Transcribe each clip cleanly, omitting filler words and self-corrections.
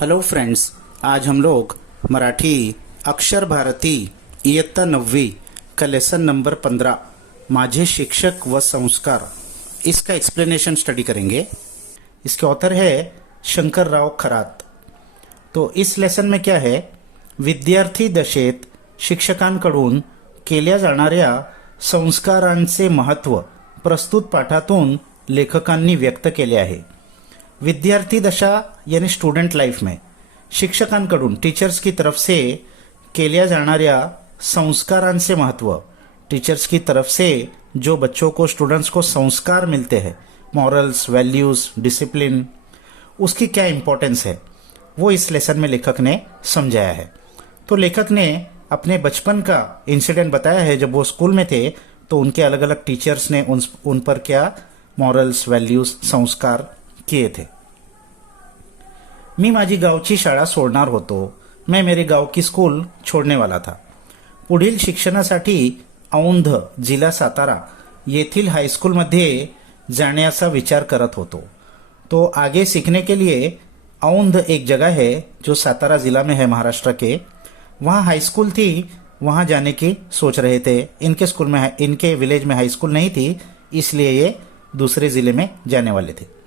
Hello friends, आज हम लोग मराठी अक्षर भारती इयत्ता 9वी का लेसन नंबर 15 माझे शिक्षक व संस्कार इसका एक्सप्लेनेशन स्टडी करेंगे। इसके ऑथर है शंकर राव खरात। तो इस लेसन में क्या है, विद्यार्थी दशेत शिक्षकांकडून केल्या जाणाऱ्या संस्कारांचे महत्त्व प्रस्तुत पाठातून लेखकांनी व्यक्त केले आहे। विद्यार्थी दशा यानी स्टूडेंट लाइफ में शिक्षकांकडून टीचर्स की तरफ से केल्या जाणाऱ्या संस्कारांचे महत्व, टीचर्स की तरफ से जो बच्चों को स्टूडेंट्स को संस्कार मिलते हैं, मॉरल्स, वैल्यूज, डिसिप्लिन, उसकी क्या इम्पोर्टेंस है वो इस लेसन में लेखक ने समझाया है। तो लेखक ने अपने बचपन का इंसिडेंट बताया है। जब वो स्कूल में थे तो उनके अलग अलग टीचर्स ने उन पर क्या मॉरल्स, वैल्यूज, संस्कार किए थे। मी माझी गावची शाळा सोडणार होतो। मैं मेरे गाव की स्कूल छोड़ने वाला था। पुढील शिक्षणासाठी औंध, जिल्हा सातारा येथील हाईस्कूलमध्ये जाण्याचा विचार करत होतो। तो आगे सीखने के लिए औंध एक जगह है जो सातारा जिला में है, महाराष्ट्र के। वहाँ हाई स्कूल थी, वहाँ जाने की सोच रहे थे। इनके स्कूल में, इनके विलेज में हाई स्कूल नहीं थी, इसलिए ये दूसरे जिले में जाने वाले थे।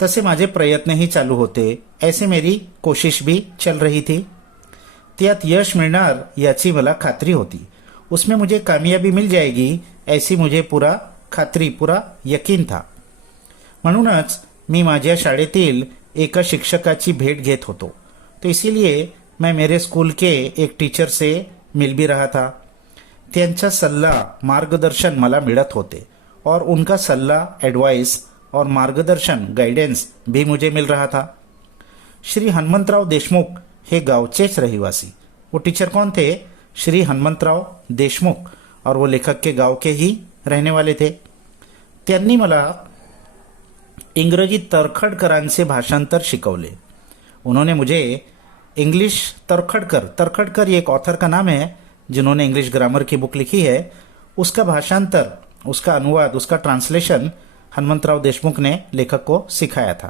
तसे माझे प्रयत्न ही चालू होते, ऐसे मेरी कोशिश भी चल रही थी। त्यात यश मिळणार याची मला खात्री होती। उसमें मुझे कामयाबी मिल जाएगी ऐसी मुझे पूरा यकीन था। म्हणूनच मी माझ्या शाळेतील एका शिक्षकाची भेट घेत होतो। तो इसीलिए मैं मेरे स्कूल के एक टीचर से मिल भी रहा था। त्यांचा सल्ला, मार्गदर्शन मला मिळत होते और उनका सल्ला, एडवाइस और मार्गदर्शन, गाइडेंस भी मुझे मिल रहा था। श्री हनुमंतराव देशमुख हे गावचेच रहिवासी। वो टीचर कौन थे? श्री हनुमंतराव देशमुख, और वो लेखक के गांव के ही रहने वाले थे। त्यांनी मला इंग्रजी तरखडकरांचे भाषांतर शिकवले। उन्होंने मुझे इंग्लिश तरखडकर ये एक ऑथर का नाम है जिन्होंने इंग्लिश ग्रामर की बुक लिखी है, उसका भाषांतर, उसका अनुवाद, उसका ट्रांसलेशन हनुमंतराव देशमुख ने लेखक को सिखाया था।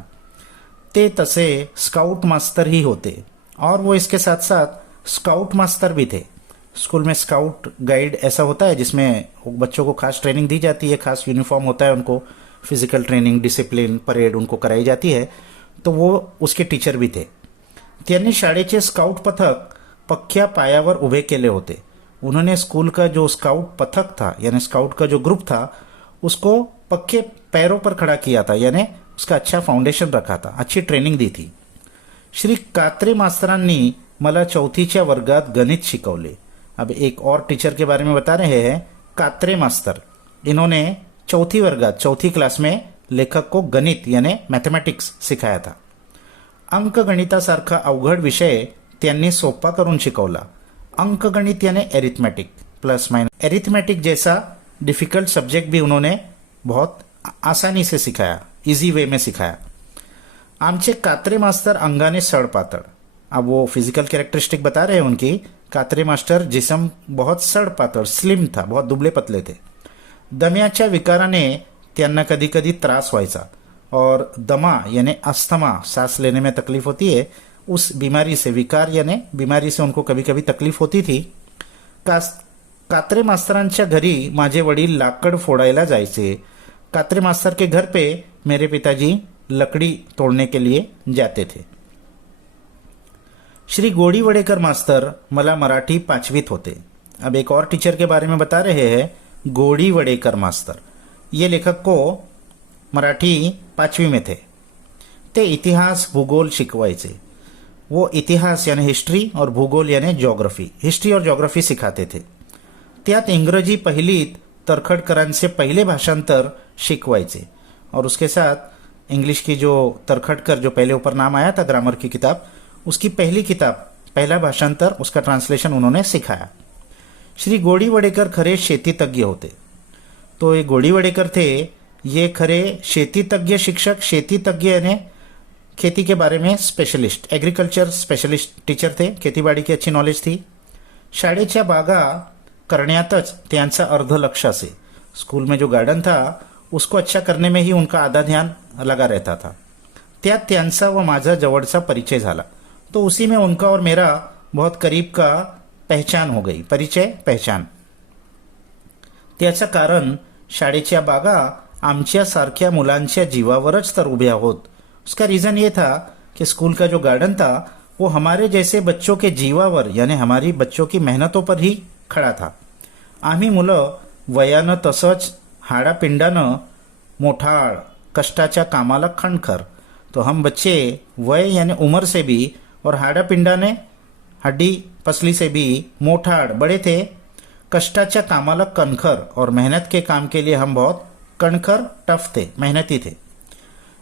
ते तसे स्काउट मास्टर ही होते और वो इसके साथ साथ स्काउट मास्टर भी थे। स्कूल में स्काउट गाइड ऐसा होता है जिसमें बच्चों को खास ट्रेनिंग दी जाती है, खास यूनिफॉर्म होता है, उनको फिजिकल ट्रेनिंग, डिसिप्लिन, परेड उनको कराई जाती है। तो वो उसके टीचर भी थे। त्यांनी शाळेचे स्काउट पथक पक्क्या पायावर उभे केले होते। उन्होंने स्कूल का जो स्काउट पथक था यानी स्काउट का जो ग्रुप था उसको पक्के पैरों पर खड़ा किया था, यानी उसका अच्छा फाउंडेशन रखा था, अच्छी ट्रेनिंग दी थी। श्री कात्रे मास्तरांनी मला 4थीच्या वर्गात गणित शिकवले। अब एक और टीचर के बारे में बता रहे हैं, कात्रे मास्तर। इन्होंने 4थी क्लास में लेखक को गणित यानी मैथमेटिक्स सिखाया था। अंकगणितासारखा अवघड विषय त्यांनी सोपा करून शिकवला। अंकगणित यानी एरिथमेटिक, प्लस माइनस, एरिथमेटिक जैसा डिफिकल्ट सब्जेक्ट भी उन्होंने बहुत आसानी से सिखाया, इजी वे में सिखाया। आमचे कात्रे मास्टर अंगाने सड़पातड़। अब वो फिजिकल कैरेक्टरिस्टिक बता रहे हैं उनकी। कात्रे मास्टर जिस्म बहुत सड़पातड़, स्लिम था, बहुत दुबले पतले थे। दम्याच्या विकाराने त्यांना कधी कधी त्रास व्हायचा और दमा यानी अस्थमा, सांस लेने में तकलीफ होती है, उस बीमारी से, विकार यानी बीमारी से उनको कभी कभी तकलीफ होती थी। कात्रे मास्तरांच्या घरी माझे वडील लाकड़ फोड़ायला जायचे। कात्रे मास्टर के घर पे मेरे पिताजी लकड़ी तोड़ने के लिए जाते थे। श्री गोड़ीवड़ेकर मास्टर मला मराठी 5वीत होते। अब एक और टीचर के बारे में बता रहे हैं, गोड़ीवड़ेकर मास्टर। ये लेखक को मराठी 5वीं में थे। ते इतिहास, भूगोल शिकवायचे। वो इतिहास यानी हिस्ट्री और भूगोल यानी ज्योग्राफी, हिस्ट्री और ज्योग्राफी सिखाते थे। त्यात इंग्रजी पहिलीत तरखडकरांचे पहले भाषांतर शिकवायचे और उसके साथ इंग्लिश की जो तरखडकर, जो पहले ऊपर नाम आया था ग्रामर की किताब, उसकी पहली किताब, पहला भाषांतर, उसका ट्रांसलेशन उन्होंने सिखाया। श्री गोड़ीवड़ेकर खरे शेतीतज्ञ होते। तो ये गोड़ीवड़ेकर थे, ये खरे शेतीतज्ञ शिक्षक, शेतीतज्ञ यानी खेती के बारे में स्पेशलिस्ट, एग्रीकल्चर स्पेशलिस्ट टीचर थे। खेतीबाड़ी की अच्छी नॉलेज थी। शाळेच्या बागा करण्यातच त्यांचा अर्ध लक्ष असे। स्कूल में जो गार्डन था उसको अच्छा करने में ही उनका आधा ध्यान लगा रहता था। त्यात त्यांचा व माझा जवळचा परिचय झाला. तो उसी में उनका और मेरा बहुत करीब का पहचान हो गई. परिचय पहचान. त्याचं कारण शाळेच्या बागा आमच्यासारख्या मुलांच्या जीवावरच तर उभ्या होत. उसका रीजन ये था कि स्कूल का जो गार्डन था वो हमारे जैसे बच्चों के जीवावर यानी हमारी बच्चों की मेहनतों पर ही खड़ा था. आम्ही मुलं वयानं तसंच हाडापिंडानं मोठाळ, कष्टाच्या कामाला खणखर. तो हम बच्चे वय यानी उम्र से भी और हाडापिंडाने हड्डी पसली से भी मोठाड़ बड़े थे. कष्टाच्या कामाला कणखर और मेहनत के काम के लिए हम बहुत कणखर टफ थे, मेहनती थे.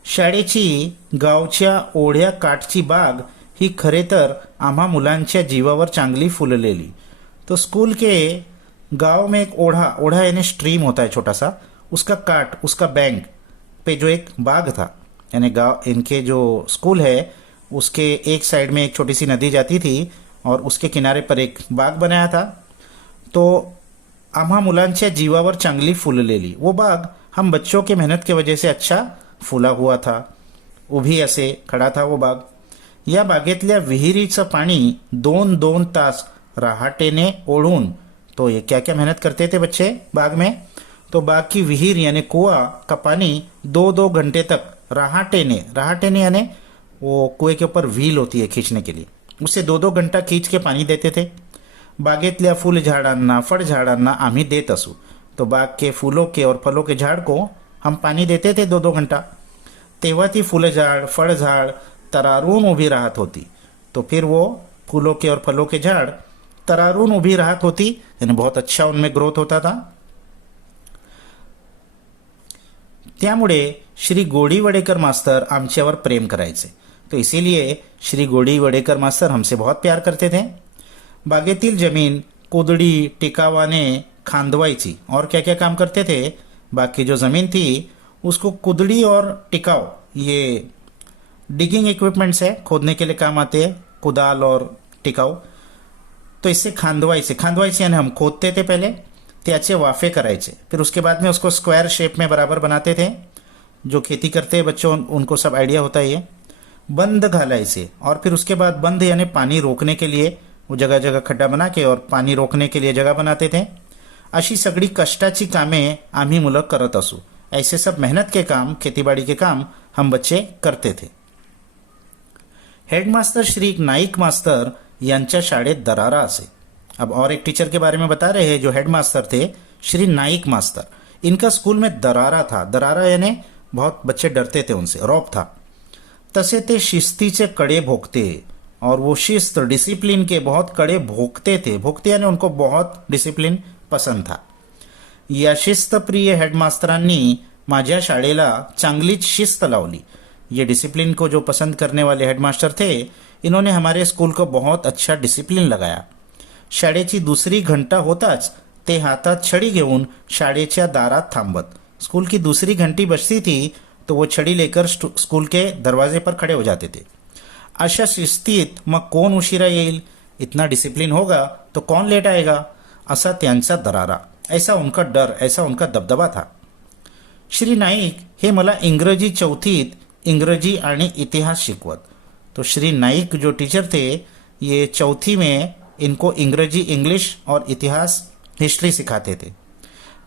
शाळेची गावच्या ओढ्या काठची बाग ही खरे तर आम्हा मुलांच्या जीवावर चांगली फुललेली. तो स्कूल के गांव में एक ओढ़ा यानी स्ट्रीम होता है छोटा सा, उसका काट, उसका बैंक पे जो एक बाग था, यानी गांव इनके जो स्कूल है उसके एक साइड में एक छोटी सी नदी जाती थी और उसके किनारे पर एक बाग बनाया था. तो आम्हा मुलांच्या जीवावर चांगली फुललेली वो बाग हम बच्चों के मेहनत की वजह से अच्छा फुला हुआ था. उभी असे खड़ा था वो बाग. या बागेतल्या विहिरीचं पाणी 2-2 तास रहाटेने ओढून, तो ये क्या क्या मेहनत करते थे बच्चे बाग में, तो बाग की विहीर यानी कुआं का पानी 2-2 घंटे तक रहाटेने यानी वो कुएं के ऊपर व्हील होती है खींचने के लिए, उससे 2-2 घंटा खींच के पानी देते थे. बागेतल्या फूल झाडांना, फळ झाडांना आम्ही देत असू. तो बाग के फूलों के और फलों के झाड़ को हम पानी देते थे 2-2 घंटा. तेव्हा ती फूल झाड़, फळ झाड़ तरारून उभी राहत होती. तो फिर वो फूलों के और फलों के झाड़ तरारून उभी राहत होती, यानी बहुत अच्छा उनमें ग्रोथ होता था. त्यामुळे श्री गोडी वडेकर मास्टर आमच्यावर प्रेम करायचे. तो इसीलिए श्री गोडी वडेकर मास्टर हमसे बहुत प्यार करते थे. बागेतील जमीन कुदडी टिकावाने खांदवायची और क्या क्या काम करते थे. बाकी जो जमीन थी उसको कुदड़ी और टिकाव, ये डिगिंग इक्विपमेंट्स है, खोदने के लिए काम आते हैं, कुदाल और टिकाव. तो इससे खांदवायचे यानी हम खोदते थे पहले, त्याचे वाफे करायचे, फिर उसके बाद में उसको स्क्वायर शेप में बराबर बनाते थे. जो खेती करते हैं बच्चों उनको सब आइडिया होता है ये. बंद घालायचे और फिर उसके बाद बंद यानी पानी रोकने के लिए वो जगह जगह खड्डा बना के और पानी रोकने के लिए जगह बनाते थे. अशी सगळी कष्टाची कामे आम्ही मुलं करत असू. ऐसे सब मेहनत के काम, खेतीबाड़ी के काम हम बच्चे करते थे. हेडमास्टर श्री नाइक मास्टर यांच्या शाळेत दरारा असे. अब और एक टीचर के बारे में बता रहे हैं जो हेडमास्टर थे, श्री नाइक मास्टर. इनका स्कूल में दरारा था. दरारा यानी बहुत बच्चे डरते थे उनसे, रौब था. तसे ते शिस्तीचे कड़े भोगते और वो शिस्त डिसिप्लिन के बहुत कड़े भोगते थे. भोगते यानी उनको बहुत डिसिप्लिन पसंद था. या शिस्तप्रिय हेडमास्टरांनी माझ्या शाळेला चांगलीच शिस्त लावली. ये डिसिप्लिन को जो पसंद करने वाले हेडमास्टर थे, इन्होंने हमारे स्कूल को बहुत अच्छा डिसिप्लिन लगाया. शाळेची दुसरी घंटा होताच ते हातात छडी घेऊन शाळेच्या दारात थांबत. स्कूल की दूसरी घंटी बजती थी तो वो छड़ी लेकर स्कूल के दरवाजे पर खड़े हो जाते थे. अशा शिस्तीत मग कोण उशिरा येईल, इतना डिसिप्लिन होगा तो कौन लेट आएगा, असा त्यांचा दरारा, ऐसा उनका डर, ऐसा उनका दबदबा था. श्री नाईक हे मला इंग्रजी 4थीत इंग्रजी आणि इतिहास शिकवत. तो श्री नाइक जो टीचर थे ये 4थी में इनको इंग्रजी, इंग्लिश और इतिहास, हिस्ट्री सिखाते थे.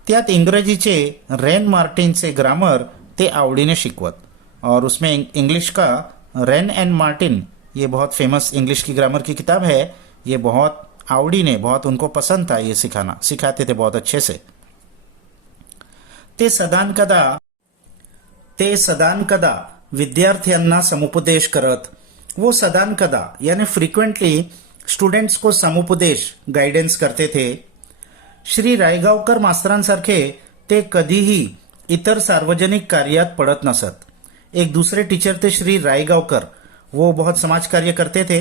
त्यात इंग्रजीचे रेन मार्टिनचे ग्रामर ते आवडीने शिकवत और उसमें इंग्लिश का रेन एंड मार्टिन, ये बहुत फेमस इंग्लिश की ग्रामर की किताब है, ये बहुत आवडीने, बहुत उनको पसंद था ये सिखाना, सिखाते थे बहुत अच्छे से. ते सदानकदा विद्यार्थ्यांना समुपदेश करत. वो सदानकदा यानी फ्रीक्वेंटली स्टूडेंट्स को समुपदेश, गाइडेंस करते थे. श्री रायगावकर मास्तरांसारखे ते कधीही इतर सार्वजनिक कार्यात पडत नसत. एक दूसरे टीचर थे श्री रायगावकर, वो बहुत समाज कार्य करते थे.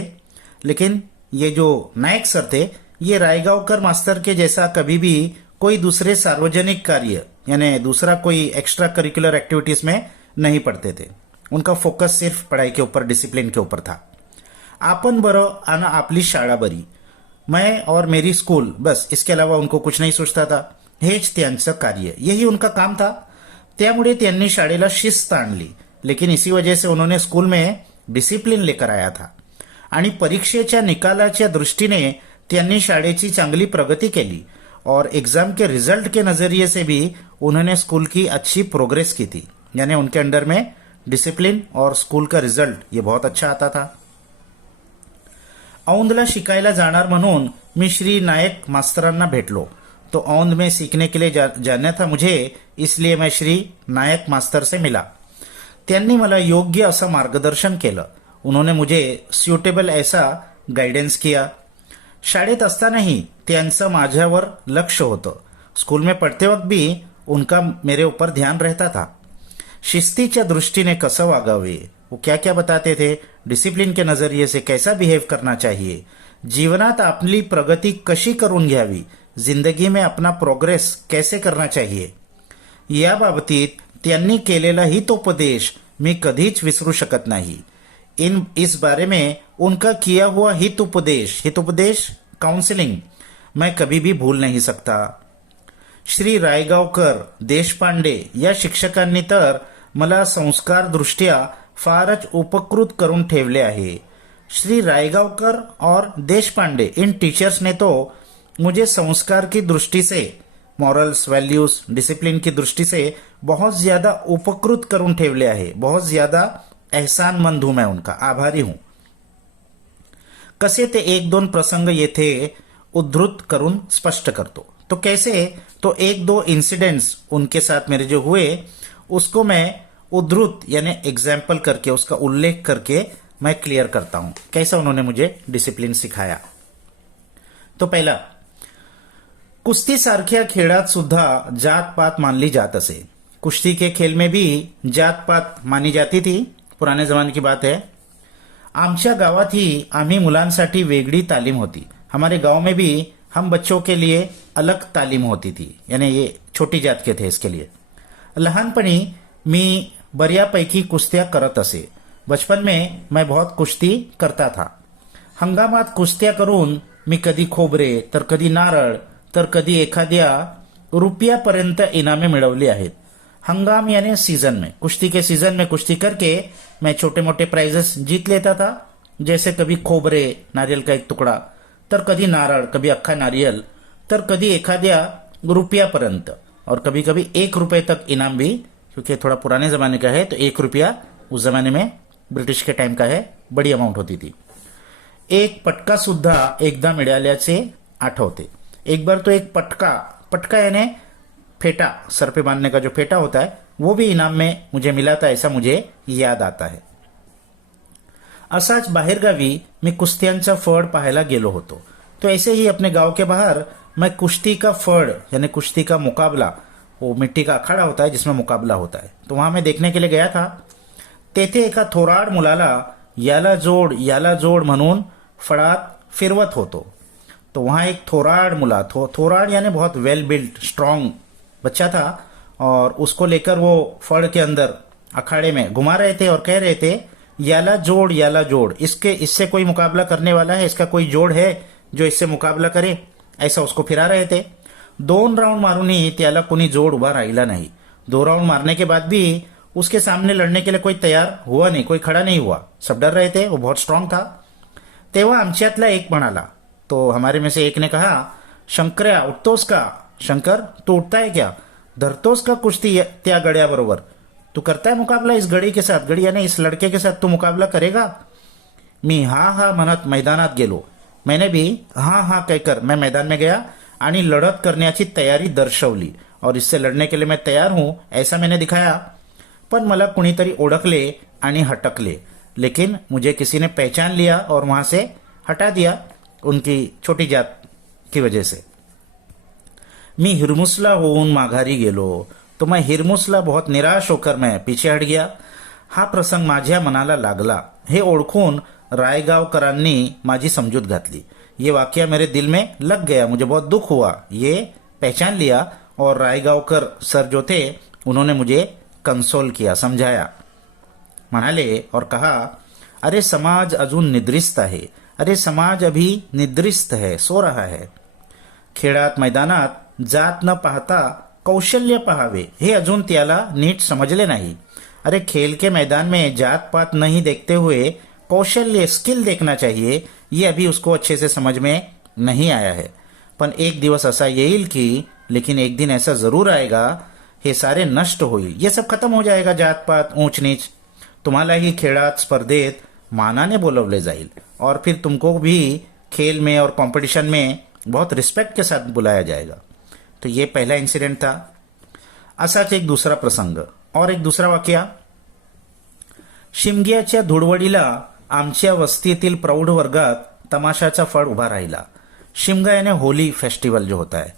लेकिन ये जो नायक सर थे, ये रायगावकर मास्टर के जैसा कभी भी कोई दूसरे सार्वजनिक कार्य यानी दूसरा कोई एक्स्ट्रा करिकुलर एक्टिविटीज में नहीं पढ़ते थे. उनका फोकस सिर्फ पढ़ाई के ऊपर, डिसिप्लिन के ऊपर था. आपण बरं आणि आपली शाळा बरी, मैं और मेरी स्कूल, बस इसके अलावा उनको कुछ नहीं सोचता था. हेच त्यांचं कार्य, यही उनका काम था. त्यामुळे त्यांनी शाळेला शिस्त आणली. लेकिन इसी वजह से उन्होंने स्कूल में डिसिप्लिन लेकर आया था आणि परीक्षेच्या निकालाच्या दृष्टीने त्यांनी शाळेची चांगली प्रगति केली और एग्जाम के रिजल्ट के नजरिए से भी उन्होंने स्कूल की अच्छी प्रोग्रेस की थी। यानी उनके अंडर में डिसिप्लिन और स्कूल का रिजल्ट ये बहुत अच्छा आता था। औंधला शिकायला जाणार म्हणून मी श्री नायक मास्तरांना भेटलो। तो औंध में सीखने के लिए जाना था मुझे, इसलिए मैं श्री नायक मास्तर से मिला। त्यांनी मला योग्य असं मार्गदर्शन केलं। उन्होंने मुझे सुटेबल ऐसा गाइडेंस किया। शाळेत असतानाही त्यांचं माझ्यावर लक्ष होतं। स्कूल में पढ़ते वक्त भी उनका मेरे ऊपर ध्यान रहता था। शिस्तीच्या दृष्टीने कसं वागावे, वो क्या क्या बताते थे, डिसिप्लिन के नजरिए से कैसा बिहेव करना चाहिए, जीवनात आपली प्रगती कशी करून घ्यावी, जिंदगी में अपना प्रोग्रेस कैसे करना चाहिए, या बाबतीत त्यांनी केलेला हितोपदेश मी कधीच विसरू शकत नाही। इस बारे में उनका किया हुआ हितोपदेश काउंसलिंग मैं कभी भी भूल नहीं सकता। श्री रायगावकर, देशपांडे या शिक्षकांनी तर मला संस्कार दृष्ट्या फारच उपकृत करून ठेवले आहे। श्री रायगावकर और देशपांडे इन टीचर्स ने तो मुझे संस्कार की दृष्टि से, मॉरल्स, वैल्यूज, डिसिप्लिन की दृष्टि से बहुत ज्यादा उपकृत करून ठेवले आहे। बहुत ज्यादा एहसानमंद हूं मैं उनका, आभारी हूं। कसे ते एक दोन प्रसंग येथे उद्धृत करून स्पष्ट करतो। तो कैसे, तो एक दो इंसिडेंट्स उनके साथ मेरे जो हुए उसको मैं उद्धृत यानी एग्जाम्पल करके, उसका उल्लेख करके मैं क्लियर करता हूं कैसा उन्होंने मुझे डिसिप्लिन सिखाया। तो पहला, कुस्ती सारख्या खेळात सुद्धा जात पात मानली जात असे। कुश्ती के खेल में भी जात पात मानी जाती थी, पुराने जमाने की बात है। आमच्या गावात ही आम्ही मुलांसाठी वेगळी तालीम होती। हमारे गांव में भी हम बच्चों के लिए अलग तालीम होती थी, यानी ये छोटी जात के थे इसके लिए। लहानपणी मी बऱ्यापैकी कुस्त्या करत असे। बचपन में मैं बहुत कुश्ती करता था। हंगामात कुस्त्या करून मी कधी खोबरे, तर कधी नारळ, तर कधी एखाद्या रुपयापर्यंत इनामे मिळवली आहेत। हंगाम यानी सीजन में, कुश्ती के सीजन में कुश्ती करके मैं छोटे मोटे प्राइजेस जीत लेता था। जैसे कभी खोबरे, नारियल का एक टुकड़ा, तर कधी नारळ, कभी अख्खा नारियल, तर कधी एखाद्या रुपयापर्यंत, और कभी कभी 1 रुपये तक इनाम भी, क्योंकि थोड़ा पुराने जमाने का है तो 1 रुपया उस जमाने में ब्रिटिश के टाइम का है, बड़ी अमाउंट होती थी। एक पटका सुद्धा एकदा मिळाल्याचे आठवते। एक बार तो एक पटका यानी फेटा, सर पे बांधने का जो फेटा होता है, वो भी इनाम में मुझे मिला था, ऐसा मुझे याद आता है। असाच बाहेरगावी मी कुस्त्यांचा फड पाहायला गेलो होतो। तो ऐसे ही अपने गांव के बाहर मैं कुश्ती का फड यानी कुश्ती का मुकाबला, वो मिट्टी का अखाड़ा होता है जिसमें मुकाबला होता है, तो वहां मैं देखने के लिए गया था। तेथे एका थोराड मुलाला याला जोड म्हणून फळात फिरवत होतो। तो वहां एक थोराड मुला, थोराड यानी बहुत वेल बिल्ट स्ट्रांग बच्चा था, और उसको लेकर वो फड़ के अंदर अखाड़े में घुमा रहे थे और कह रहे थे याला जोड़, इससे कोई मुकाबला करने वाला है, इसका कोई जोड़ है जो इससे मुकाबला करे, ऐसा उसको फिरा रहे थे। 2 राउंड मारूनही त्याला कोणी जोड़ उभा राहिला नहीं। 2 राउंड मारने के बाद भी उसके सामने लड़ने के लिए कोई तैयार हुआ नहीं, कोई खड़ा नहीं हुआ, सब डर रहे थे, वो बहुत स्ट्रांग था। तेव्हा आमच्यातला एक म्हणाला, तो हमारे में से एक ने कहा, शंकर्या उठतोस का? शंकर, तू उठता है क्या? धरतोस का कुश्ती त्या गड्याबरोबर? तू करता है मुकाबला इस गड़ी के साथ? गड़ी यानी इस लड़के के साथ तू मुकाबला करेगा? मी हा म्हणत मैदानात गेलो। मैंने भी हा कहकर मैं मैदान में गया आणि लढत करण्याची तयारी दर्शवली, और इससे लड़ने के लिए मैं तैयार हूं ऐसा मैंने दिखाया। पण मला कुणीतरी ओळखले आणि हटकले, लेकिन मुझे किसी ने पहचान लिया और वहां से हटा दिया उनकी छोटी जात की वजह से। मी हिरमुसला होऊन माघारी गेलो, तो मैं हिरमुसला बहुत निराश होकर मैं पीछे हट गया। हा प्रसंग माझ्या मनाला लागला। हे ओळखून रायगावकरांनी माझी समजूत घातली। ये वाक्य मेरे दिल में लग गया, मुझे बहुत दुख हुआ। ये पहचान लिया, और रायगावकर सर जो थे उन्होंने मुझे कंसोल किया, समझाया। म्हणाले और कहा, अरे समाज अजून निद्रिस्त आहे, अरे समाज अभी निद्रिस्त है, सो रहा है। खेळात मैदानात जात न पाहता कौशल्य पाहावे, हे अजून त्याला नीट समजले नाही। अरे खेल के मैदान में जात पात नहीं देखते हुए कौशल्य स्किल देखना चाहिए, ये अभी उसको अच्छे से समझ में नहीं आया है. पण एक दिवस असा येईल की, लेकिन एक दिन ऐसा जरूर आएगा, हे सारे नष्ट होईल, ये सब खत्म हो जाएगा, जात पात ऊंच नीच. तुम्हालाही खेळात स्पर्धेत मानाने बोलवले जाईल और फिर तुमको भी खेल में और कंपटीशन में बहुत रिस्पेक्ट के साथ बुलाया जाएगा. तो ये पहला इंसिडेंट था. असाच एक दुसरा प्रसंग और एक दुसरा वाक्य. शिमग्याच्या धुळवडीला आमच्या वस्तीतील प्रौढ वर्गात तमाशाचा फळ उभा राहिला. शिमगा यानी होली फेस्टिवल जो होता है,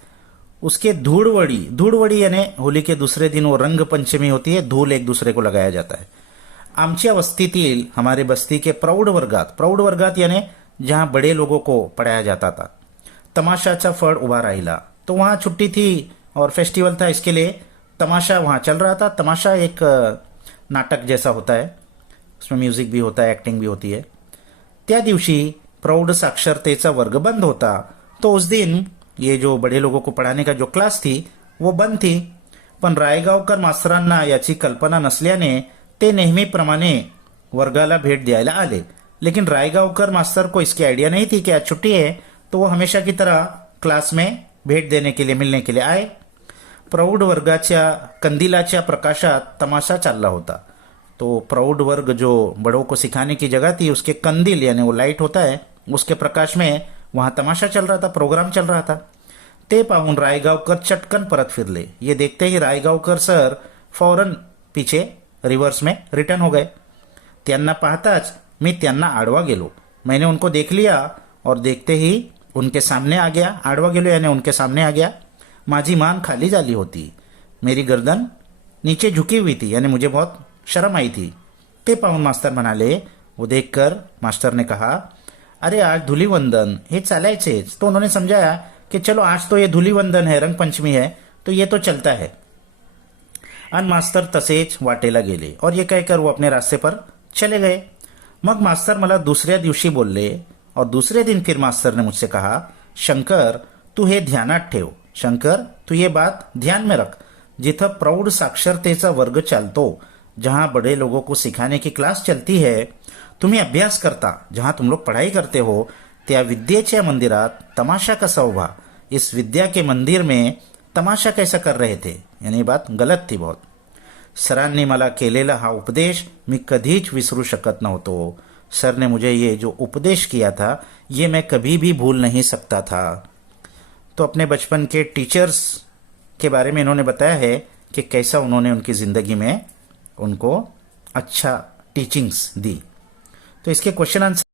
उसके धूड़वड़ी यानी होली के दूसरे दिन वो रंग पंचमी होती है, धूल एक दूसरे को लगाया जाता है. आमच्या वस्तीतील, हमारे बस्ती के प्रौढ़ वर्गात यानी जहां बड़े लोगों को पढ़ाया जाता था, तमाशाचा फड़ उभा राहिला. तो वहां छुट्टी थी और फेस्टिवल था, इसके लिए तमाशा वहां चल रहा था. तमाशा एक नाटक जैसा होता है, उसमें म्यूजिक भी होता है, एक्टिंग भी होती है. त्या दिवशी प्रौढ़ साक्षरतेचा वर्ग बंद होता. तो उस दिन ये जो बड़े लोगों को पढ़ाने का जो क्लास थी वो बंद थी. पण रायगावकर मास्तरांना याची कल्पना नसल्याने ते नेहमीप्रमाणे वर्गाला भेट द्यायला आले. लेकिन रायगावकर मास्टर को इसकी आइडिया नहीं थी कि आज छुट्टी है, तो वो हमेशा की तरह क्लास में भेट देने के लिए, मिलने के लिए आए. प्रौढ़ वर्गाच्या कंदिलाच्या प्रकाशात तमाशा चालला होता. तो प्रौढ़ वर्ग जो बड़ों को सिखाने की जगह थी, उसके कंदिल यानी वो लाइट होता है, उसके प्रकाश में वहां तमाशा चल रहा था, प्रोग्राम चल रहा था. ते पाहून रायगावकर चटकन परत फिरले. ये देखते ही रायगावकर सर फौरन पीछे रिवर्स में रिटर्न हो गए. त्यांना पाहताच मी त्यांना आडवा गेलो. मैंने उनको देख लिया और देखते ही उनके सामने आ गया. आडवा गेलो यानी उनके सामने आ गया. माझी मान खाली झाली होती, मेरी गर्दन नीचे झुकी हुई थी, यानी मुझे बहुत शर्म आई थी. ते पाहून मास्टर म्हणाले, वो देखकर मास्टर ने कहा, अरे आज धूलिवंदन, हे चालायचेच. तो उन्होंने समझाया कि चलो आज तो ये धूलिवंदन है, रंग पंचमी है, तो ये तो चलता है. आणि मास्तर तसेच वाटेला गेले और ये कहकर वो अपने रास्ते पर चले गए. मग मास्तर मला दुसऱ्या दिवशी बोलले और दूसरे दिन फिर मास्तर ने मुझसे कहा, शंकर तू हे ध्यानात ठेव, शंकर तू ये बात ध्यान में रख, जिथं प्रौढ़ साक्षरतेचा वर्ग चालतो, जहां बड़े लोगों को सिखाने की क्लास चलती है, तुम्ही अभ्यास करता, जहां तुम लोग पढ़ाई करते हो, त्या विद्येच्या मंदिरात तमाशा कसा उभा, इस विद्या के मंदिर में तमाशा कैसा कर रहे थे. यानी बात गलत थी बहुत. सरांनी मला केलेला हा उपदेश मी कधीच विसरू शकत नव्हतो. सर ने मुझे ये जो उपदेश किया था, ये मैं कभी भी भूल नहीं सकता था. तो अपने बचपन के टीचर्स के बारे में इन्होंने बताया है कि कैसा उन्होंने उनकी ज़िंदगी में उनको अच्छा टीचिंग्स दी. तो इसके क्वेश्चन आंसर